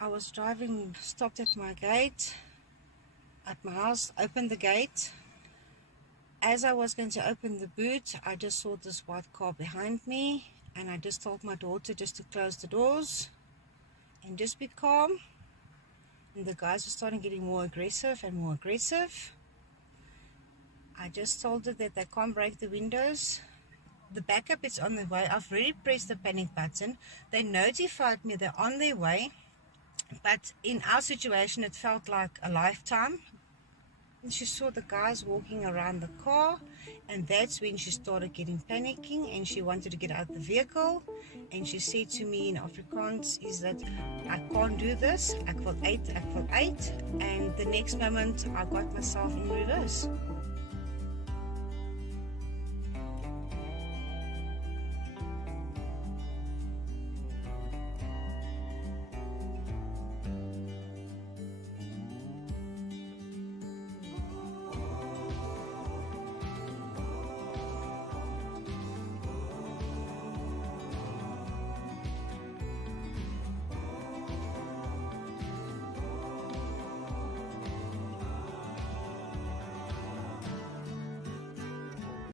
I was driving, stopped at my gate, at my house, opened the gate. As I was going to open the boot, I just saw this white car behind me, and I just told my daughter just to close the doors and just be calm. And the guys were starting getting more aggressive and more aggressive. I just told her that they can't break the windows. The backup is on the way. I've already pressed the panic button. They notified me they're on their way. But in our situation, it felt like a lifetime. And she saw the guys walking around the car, and that's when she started getting panicking, and she wanted to get out the vehicle. And she said to me in Afrikaans is that I can't do this, ek wil uit. And the next moment I got myself in reverse.